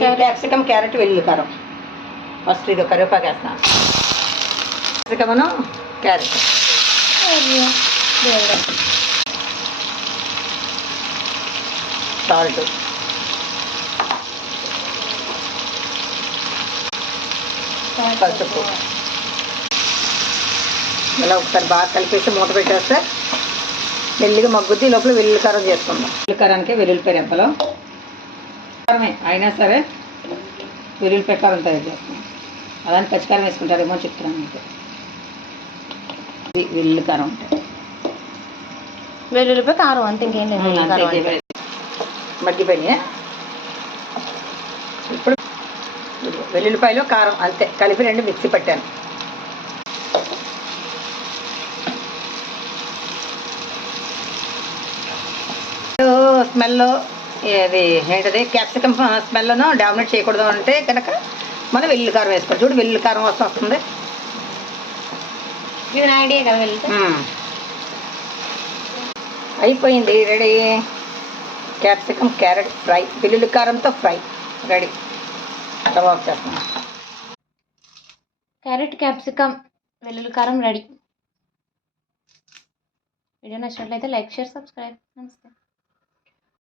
capsicum carrot వెల్లుల్లి కారం first ఇది కరివేపాకు వేస్తాను క్యాప్సికమ్ను క్యారెట్ సాల్ట్ పసుపు ఇలా ఒకసారి బాగా కలిపేసి మూత పెట్టేస్తే మెల్లిగా మగ్గుద్ది లోపల వెల్లుల్లి కారం చేసుకుందాం వెల్లుల్లి కారానికి వెల్లుల్లిపాయ రెబ్బలు కారమే అయినా సరే వెల్లుల్లిపాయ కారం తయారు చేస్తున్నాం అలానే పచ్చికారం వేసుకుంటారేమో చెప్తున్నాను మీకు ఇది వెల్లుల్లి కారం ఉంటుంది వెల్లుల్లిపాయ కారం అంతే ఇంకేం లేదు మగ్గిపోయి ఇప్పుడు వెల్లుల్లిపాయలు కారం అంతే కలిపి రెండు మిక్సీ పట్టాను స్మెల్ ఇది ఏంటది క్యాప్సికమ్ స్మెల్ను డామినేట్ చేయకూడదు అంటే కనుక మనం వెల్లుల్లి కారం వేసుకోవాలి చూడు వెల్లుల్లి కారం వస్తుంది ఇది నా ఐడియా కదా అయిపోయింది రెడీ క్యాప్సికమ్ క్యారెట్ ఫ్రై వెల్లుల్లి కారంతో ఫ్రై రెడీ స్టవ్ ఆఫ్ చేస్తాను క్యారెట్ క్యాప్సికమ్ వెల్లుల్లి కారం రెడీ వీడియో నచ్చినట్లయితే లైక్ షేర్ సబ్స్క్రైబ్ నమస్తే